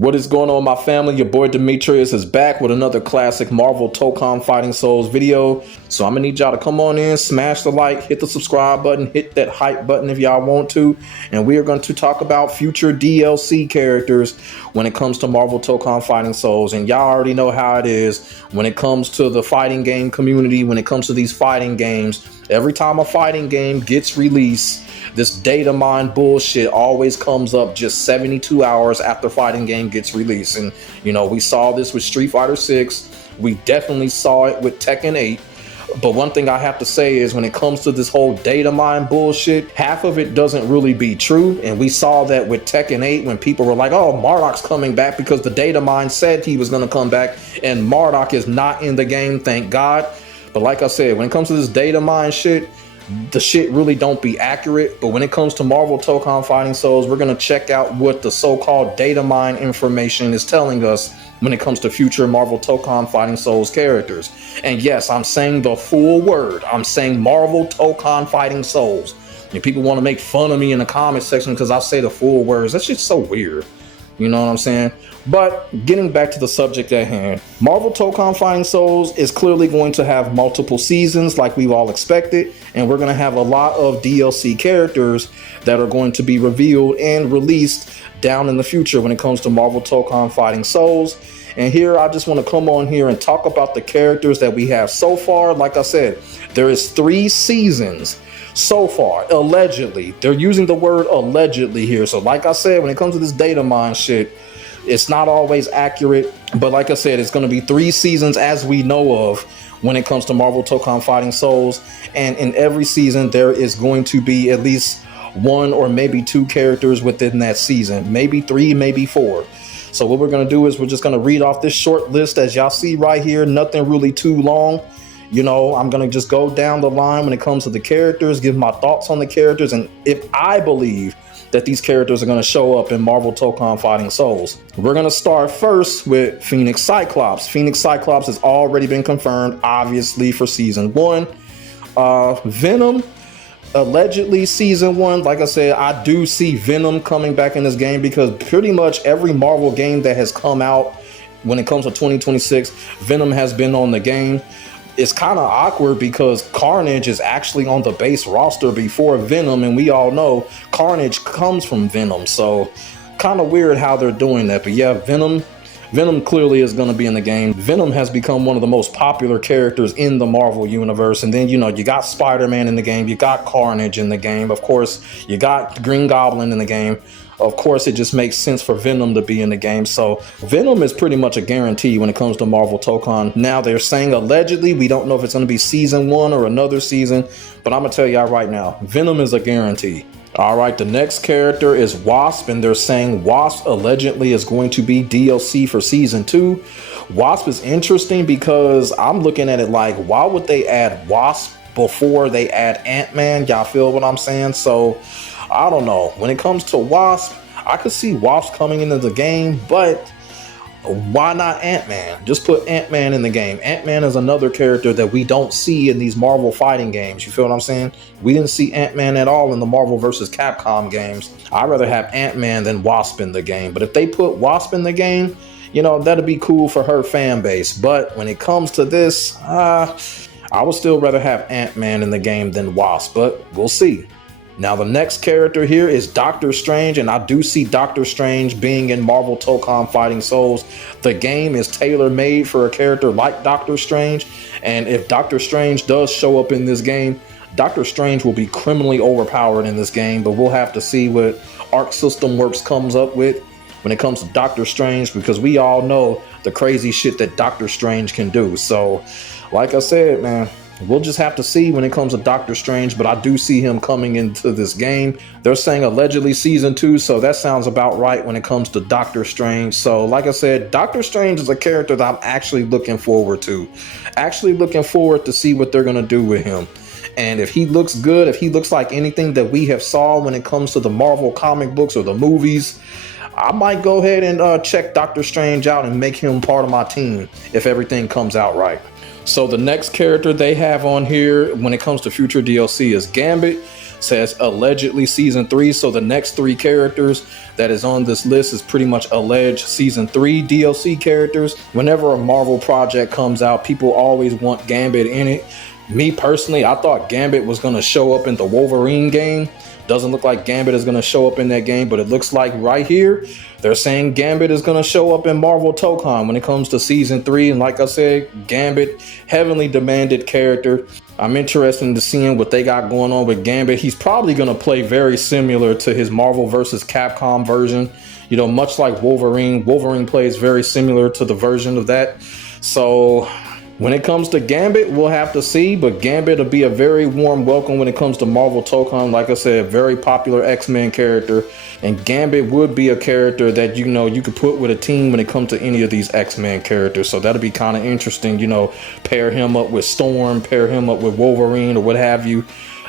What is going on, my family? Your boy Demetrius is back with another classic Marvel Tokon Fighting Souls video. So I'm gonna need y'all to come on in, smash the like, hit the subscribe button, hit that hype button if y'all want to. And we are going to talk about future DLC characters when it comes to Marvel Tokon Fighting Souls. And y'all already know how it is when it comes to the fighting game community, when it comes to these fighting games. Every time a fighting game gets released, this data mine bullshit always comes up just 72 hours after fighting game gets released. And, you know, we saw this with Street Fighter 6. We definitely saw it with Tekken 8. But one thing I have to say is when it comes to this whole data mine bullshit, half of it doesn't really be true. And we saw that with Tekken 8 when people were like, oh, Marduk's coming back because the data mine said he was going to come back. And Marduk is not in the game, thank God. But like I said, when it comes to this data mine shit, the shit really don't be accurate. But when it comes to Marvel Tokon Fighting Souls, we're going to check out what the so-called data mine information is telling us when it comes to future Marvel Tokon Fighting Souls characters. And yes, I'm saying the full word. I'm saying Marvel Tokon Fighting Souls. And people want to make fun of me in the comment section because I say the full words. That's just so weird. You know what I'm saying? But getting back to the subject at hand, Marvel Tokon Fighting Souls is clearly going to have multiple seasons like we've all expected. And we're going to have a lot of DLC characters that are going to be revealed and released down in the future when it comes to Marvel Tokon Fighting Souls. And here I just want to come on here and talk about the characters that we have so far. Like I said, there is 3 seasons so far, allegedly. They're using the word allegedly here. So like I said, when it comes to this data mine shit, it's not always accurate. But like I said, it's going to be 3 seasons as we know of when it comes to Marvel Tokon Fighting Souls. And in every season, there is going to be at least 1 or maybe 2 characters within that season. Maybe 3, maybe 4. So what we're going to do is we're just going to read off this short list as y'all see right here. Nothing really too long. You know, I'm going to just go down the line when it comes to the characters, give my thoughts on the characters, and if I believe that these characters are going to show up in Marvel Tokon Fighting Souls. We're going to start first with Phoenix Cyclops. Phoenix Cyclops has already been confirmed, obviously, for Season 1. Venom, allegedly Season 1. Like I said, I do see Venom coming back in this game because pretty much every Marvel game that has come out when it comes to 2026, Venom has been on the game. It's kind of awkward because Carnage is actually on the base roster before Venom, and we all know Carnage comes from Venom, so kind of weird how they're doing that. But yeah, Venom clearly is going to be in the game. Venom has become one of the most popular characters in the Marvel universe. And then, you know, you got Spider-Man in the game, you got Carnage in the game, of course, you got Green Goblin in the game. Of course, it just makes sense for Venom to be in the game. So Venom is pretty much a guarantee when it comes to Marvel Tokon. Now they're saying allegedly, we don't know if it's going to be Season 1 or another season, but I'm going to tell y'all right now, Venom is a guarantee. All right, the next character is Wasp, and they're saying Wasp allegedly is going to be DLC for Season 2. Wasp is interesting because I'm looking at it like, why would they add Wasp before they add Ant-Man? Y'all feel what I'm saying? So I don't know. When it comes to Wasp, I could see Wasp coming into the game, but why not Ant-Man? Just put Ant-Man in the game. Ant-Man is another character that we don't see in these Marvel fighting games. You feel what I'm saying? We didn't see Ant-Man at all in the Marvel vs. Capcom games. I'd rather have Ant-Man than Wasp in the game. But if they put Wasp in the game, you know, that'd be cool for her fan base. But when it comes to this, I would still rather have Ant-Man in the game than Wasp, but we'll see. Now, the next character here is Doctor Strange, and I do see Doctor Strange being in Marvel Tokon Fighting Souls. The game is tailor-made for a character like Doctor Strange, and if Doctor Strange does show up in this game, Doctor Strange will be criminally overpowered in this game, but we'll have to see what Arc System Works comes up with when it comes to Doctor Strange, because we all know the crazy shit that Doctor Strange can do. So, like I said, man, we'll just have to see when it comes to Doctor Strange, but I do see him coming into this game. They're saying allegedly Season 2, so that sounds about right when it comes to Doctor Strange. So like I said, Doctor Strange is a character that I'm actually looking forward to. Actually looking forward to see what they're going to do with him. And if he looks good, if he looks like anything that we have saw when it comes to the Marvel comic books or the movies, I might go ahead and check Doctor Strange out and make him part of my team if everything comes out right. So the next character they have on here when it comes to future DLC is Gambit. says allegedly season 3. So the next 3 characters that is on this list is pretty much alleged season 3 DLC characters. Whenever a Marvel project comes out, people always want Gambit in it. Me personally, I thought Gambit was going to show up in the Wolverine game. Doesn't look like Gambit is going to show up in that game, but it looks like right here they're saying Gambit is going to show up in Marvel Tokon when it comes to season 3. And like I said, Gambit, heavily demanded character. I'm interested in seeing what they got going on with Gambit. He's probably going to play very similar to his Marvel vs. Capcom version. You know, much like Wolverine. Wolverine plays very similar to the version of that. So when it comes to Gambit, we'll have to see, but Gambit will be a very warm welcome when it comes to Marvel Tokon. Like I said, very popular X-Men character, and Gambit would be a character that, you know, you could put with a team when it comes to any of these X-Men characters. So that'll be kind of interesting, you know, pair him up with Storm, pair him up with Wolverine or what have you.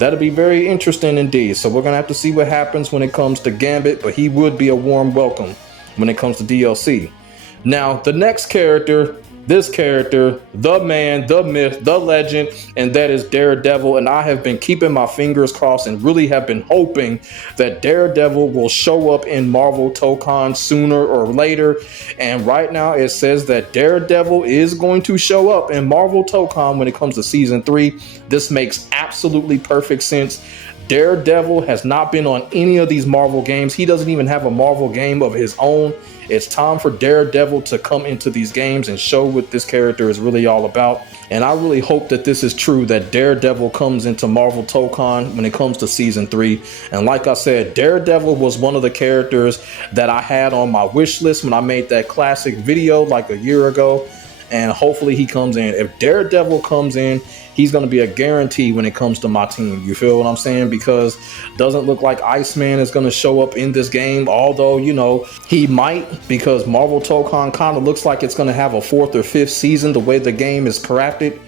That'll be very interesting indeed. So we're going to have to see what happens when it comes to Gambit, but he would be a warm welcome when it comes to DLC. Now, the next character, this character, the man, the myth, the legend, and that is Daredevil. And I have been keeping my fingers crossed and really have been hoping that Daredevil will show up in Marvel Tokon sooner or later. And right now it says that Daredevil is going to show up in Marvel Tokon when it comes to season 3. This makes absolutely perfect sense. Daredevil has not been on any of these Marvel games. He doesn't even have a Marvel game of his own. It's time for Daredevil to come into these games and show what this character is really all about. And I really hope that this is true, that Daredevil comes into Marvel Tokon when it comes to season 3. And like I said, Daredevil was one of the characters that I had on my wish list when I made that classic video like a year ago. And hopefully he comes in. If Daredevil comes in, he's going to be a guarantee when it comes to my team. You feel what I'm saying? Because it doesn't look like Iceman is going to show up in this game. Although, you know, he might, because Marvel Tokon kind of looks like it's going to have a 4th or 5th season the way the game is crafted.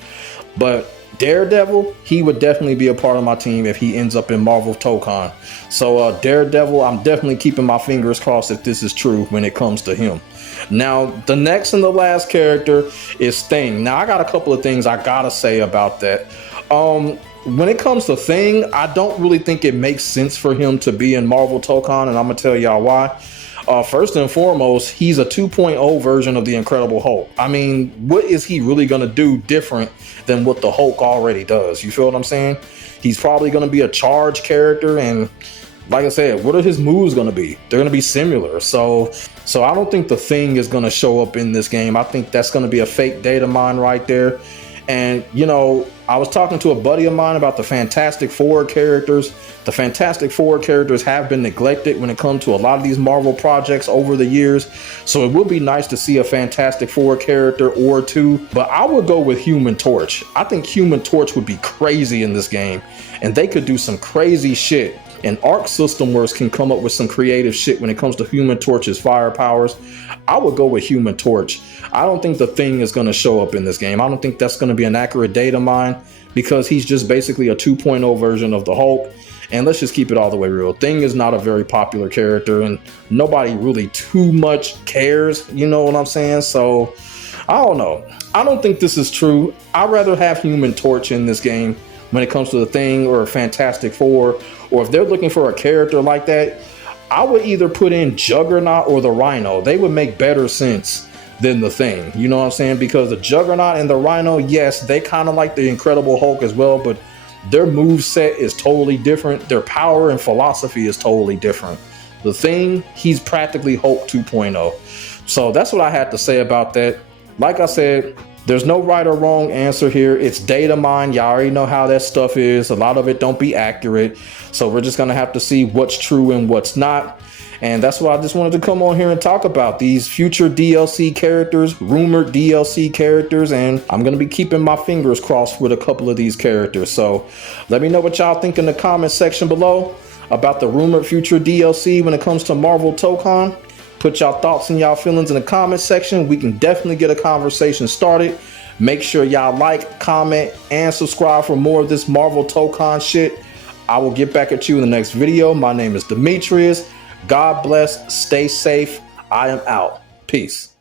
But Daredevil, he would definitely be a part of my team if he ends up in Marvel Tokon. So Daredevil, I'm definitely keeping my fingers crossed if this is true when it comes to him. Now, the next and the last character is Thing. Now, I got a couple of things I gotta say about that. When it comes to Thing, I don't really think it makes sense for him to be in Marvel Tokon, and I'm gonna tell y'all why. First and foremost, he's a 2.0 version of the Incredible Hulk. I mean, what is he really gonna do different than what the Hulk already does? You feel what I'm saying? He's probably gonna be a charge character, and like I said, what are his moves going to be? They're going to be similar. So I don't think the Thing is going to show up in this game. I think that's going to be a fake data mine right there. And, you know, I was talking to a buddy of mine about the Fantastic Four characters. The Fantastic Four characters have been neglected when it comes to a lot of these Marvel projects over the years. So it would be nice to see a Fantastic Four character or two. But I would go with Human Torch. I think Human Torch would be crazy in this game. And they could do some crazy shit. And Arc System Works can come up with some creative shit when it comes to Human Torch's fire powers. I would go with Human Torch. I don't think the Thing is going to show up in this game. I don't think that's going to be an accurate data mine, because he's just basically a 2.0 version of the Hulk. And let's just keep it all the way real. Thing is not a very popular character, and nobody really too much cares. You know what I'm saying? So I don't know. I don't think this is true. I'd rather have Human Torch in this game when it comes to the Thing or Fantastic Four. Or if they're looking for a character like that, I would either put in Juggernaut or the Rhino. They would make better sense than the Thing. You know what I'm saying? Because the Juggernaut and the Rhino, yes, they kind of like the Incredible Hulk as well, but their move set is totally different. Their power and philosophy is totally different. The Thing, he's practically Hulk 2.0. So that's what I had to say about that. Like I said, there's no right or wrong answer here. It's data mine. Y'all already know how that stuff is. A lot of it don't be accurate. So we're just going to have to see what's true and what's not. And that's why I just wanted to come on here and talk about these future DLC characters, rumored DLC characters. And I'm going to be keeping my fingers crossed with a couple of these characters. So let me know what y'all think in the comment section below about the rumored future DLC when it comes to Marvel Tokon. Put y'all thoughts and y'all feelings in the comment section. We can definitely get a conversation started. Make sure y'all like, comment, and subscribe for more of this Marvel Tokon shit. I will get back at you in the next video. My name is Demetrius. God bless. Stay safe. I am out. Peace.